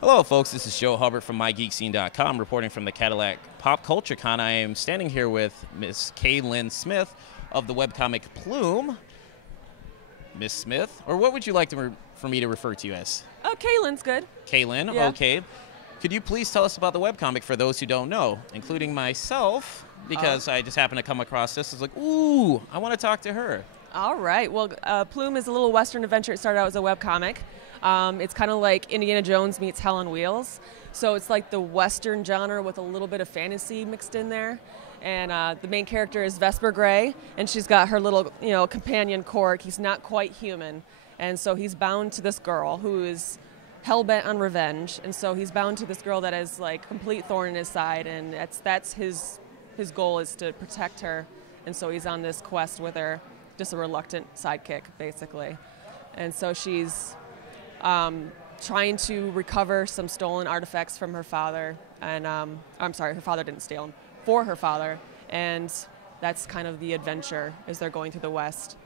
Hello, folks. This is Joe Hubbard from MIGeekScene.com, reporting from the Cadillac Pop Culture Con. I am standing here with Miss Lynn Smith of the webcomic Plume. Miss Smith, or what would you like for me to refer to you as? Oh, Kaylin's good. Kaylin, Yeah. okay. Could you please tell us about the webcomic for those who don't know, including myself, because I just happened to come across this. It's like, ooh, I want to talk to her. All right. Well, Plume is a little Western adventure. It started out as a webcomic. It's kind of like Indiana Jones meets Hell on Wheels. So it's like the Western genre with a little bit of fantasy mixed in there. And the main character is Vesper Gray, and she's got her little, companion Cork. He's not quite human, and so he's bound to this girl who is hell-bent on revenge. And so he's bound to this girl that is like complete thorn in his side, and that's his goal is to protect her. And so he's on this quest with her, just a reluctant sidekick, basically. And so she's trying to recover some stolen artifacts from her father. And I'm sorry, her father didn't steal them, for her father. And that's kind of the adventure as they're going through the West,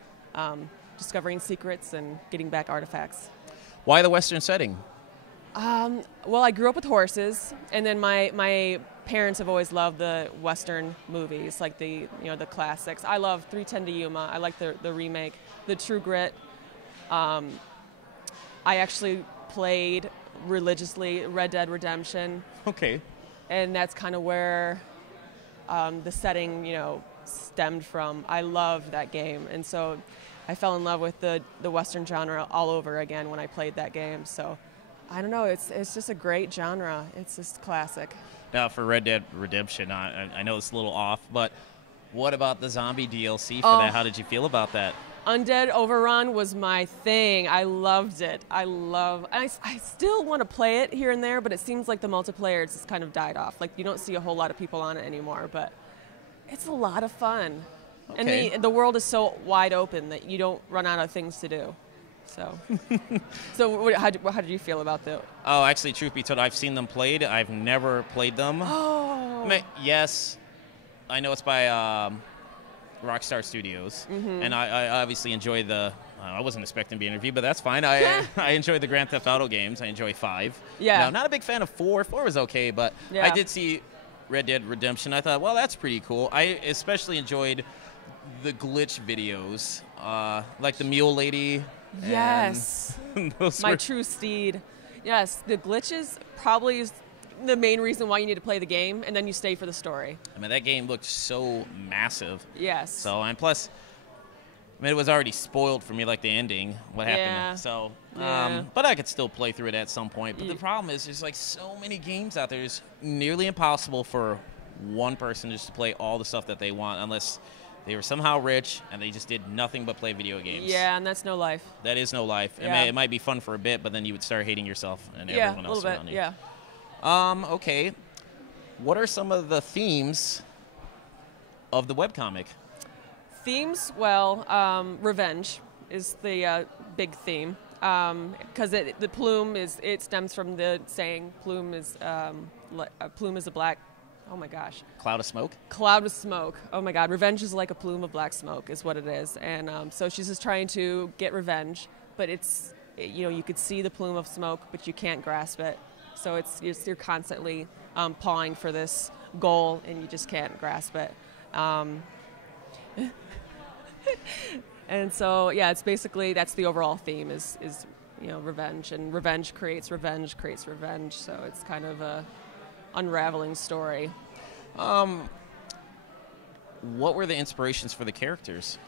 discovering secrets and getting back artifacts. Why the Western setting? Well, I grew up with horses, and then my parents have always loved the Western movies, like the classics. I love 3:10 to Yuma. I like the remake, the True Grit. I actually played religiously Red Dead Redemption. Okay. And that's kind of where the setting, stemmed from. I loved that game, and so I fell in love with the Western genre all over again when I played that game. So I don't know, it's just a great genre. It's just classic. Now, for Red Dead Redemption, I know it's a little off, but what about the zombie DLC for that? How did you feel about that? Undead Overrun was my thing. I loved it. I still want to play it here and there, but it seems like the multiplayer has just kind of died off. Like, you don't see a whole lot of people on it anymore, but it's a lot of fun. Okay. And the world is so wide open that you don't run out of things to do. So, how did you feel about that? Oh, actually, truth be told, I've seen them played. I've never played them. Oh. Yes, I know it's by Rockstar Studios, and I obviously enjoy the. I wasn't expecting to be interviewed, but that's fine. I enjoy the Grand Theft Auto games. I enjoy 5. Yeah. Now, not a big fan of 4. 4 was okay, but yeah. I did see Red Dead Redemption. I thought, well, that's pretty cool. I especially enjoyed the glitch videos, like the Mule Lady. Yes. My true steed. Yes, the glitches probably is the main reason why you need to play the game, and then you stay for the story. I mean, that game looked so massive. Yes. So, and plus, it was already spoiled for me, like the ending, what happened. Yeah. So, Yeah. but I could still play through it at some point. But the problem is there's like so many games out there. It's nearly impossible for one person just to play all the stuff that they want unless they were somehow rich and they just did nothing but play video games. Yeah, and that's no life. That is no life. Yeah. It might be fun for a bit, but then you would start hating yourself and Yeah, everyone a else little around bit. you. Yeah. Okay. What are some of the themes of the webcomic? Themes, well, revenge is the big theme, because the plume it stems from the saying plume is a black. Oh my gosh. Cloud of smoke? Cloud of smoke. Oh my God. Revenge is like a plume of black smoke is what it is. And so she's just trying to get revenge, but you could see the plume of smoke, but you can't grasp it. So you're constantly pawing for this goal, and you just can't grasp it. And so, yeah, it's basically, that's the overall theme is revenge, and revenge creates revenge creates revenge. So it's kind of a unraveling story. What were the inspirations for the characters?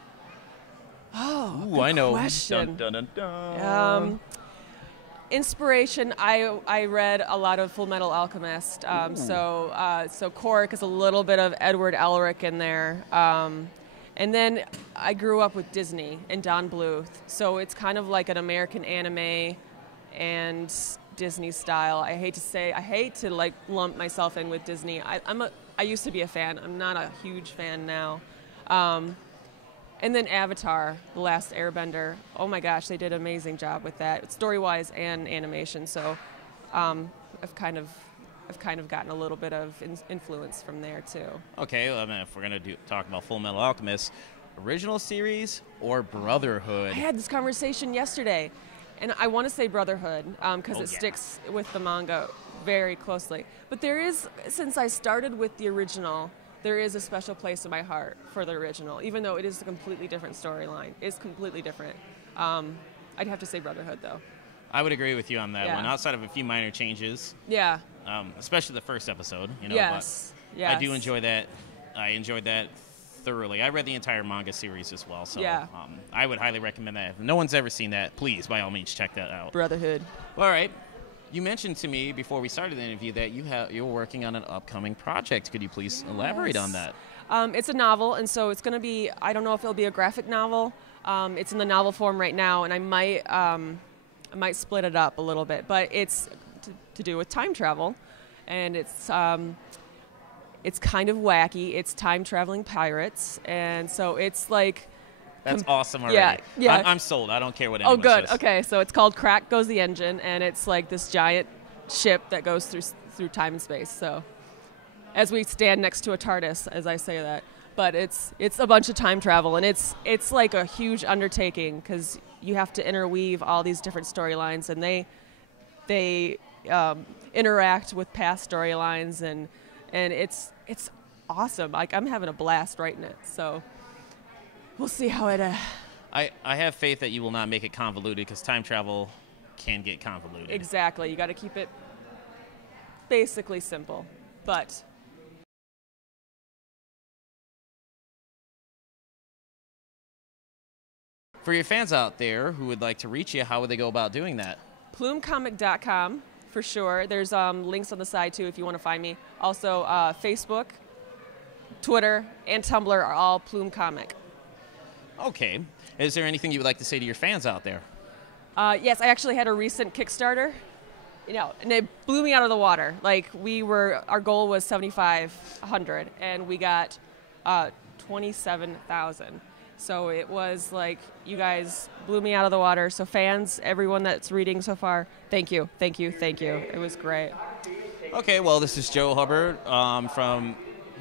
Oh, Ooh, I know. Question. Dun, dun, dun, dun. Inspiration. I read a lot of Fullmetal Alchemist. So Cork is a little bit of Edward Elric in there. And then I grew up with Disney and Don Bluth. So it's kind of like an American anime and Disney style. I hate to like lump myself in with Disney. I used to be a fan. I'm not a huge fan now. And then Avatar, The Last Airbender. Oh my gosh, they did an amazing job with that, story-wise and animation. So I've kind of gotten a little bit of influence from there too. Okay, well, I mean, if we're gonna talk about Fullmetal Alchemist, original series or Brotherhood? I had this conversation yesterday. And I want to say Brotherhood because it sticks with the manga very closely. But there is, since I started with the original, there is a special place in my heart for the original, even though it is a completely different storyline. It's completely different. I'd have to say Brotherhood, though. I would agree with you on that one. Outside of a few minor changes. Yeah. Especially the first episode. You know, yes. But I do enjoy that. I enjoyed that thoroughly. I read the entire manga series as well, so I would highly recommend that. If no one's ever seen that, please, by all means, check that out. Brotherhood. All right. You mentioned to me before we started the interview that you're working on an upcoming project. Could you please elaborate on that? It's a novel, and so it's going to be, I don't know if it'll be a graphic novel. It's in the novel form right now, and I might split it up a little bit, but it's to do with time travel, and it's kind of wacky. It's time-traveling pirates, and so it's like... That's awesome already. Yeah. I'm sold. I don't care what anyone says. says. Okay, so it's called Crack Goes the Engine, and it's like this giant ship that goes through time and space. So as we stand next to a TARDIS, as I say that. But it's a bunch of time travel, and it's like a huge undertaking because you have to interweave all these different storylines, and they interact with past storylines, and it's awesome. Like, I'm having a blast writing it, so we'll see how it... I have faith that you will not make it convoluted because time travel can get convoluted. Exactly. You got to keep it basically simple, but... For your fans out there who would like to reach you, how would they go about doing that? Plumecomic.com, for sure. There's links on the side, too, if you want to find me. Also, Facebook, Twitter, and Tumblr are all Plume Comic. Okay. Is there anything you would like to say to your fans out there? Yes, I actually had a recent Kickstarter, and it blew me out of the water. Like, our goal was $7,500, and we got $27,000. So it was like, you guys blew me out of the water. So fans, everyone that's reading so far, thank you, thank you, thank you. It was great. Okay, well, this is Joe Hubbard from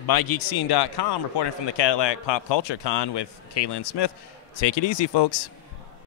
MIGeekScene.com reporting from the Cadillac Pop Culture Con with Lynn Smith. Take it easy, folks.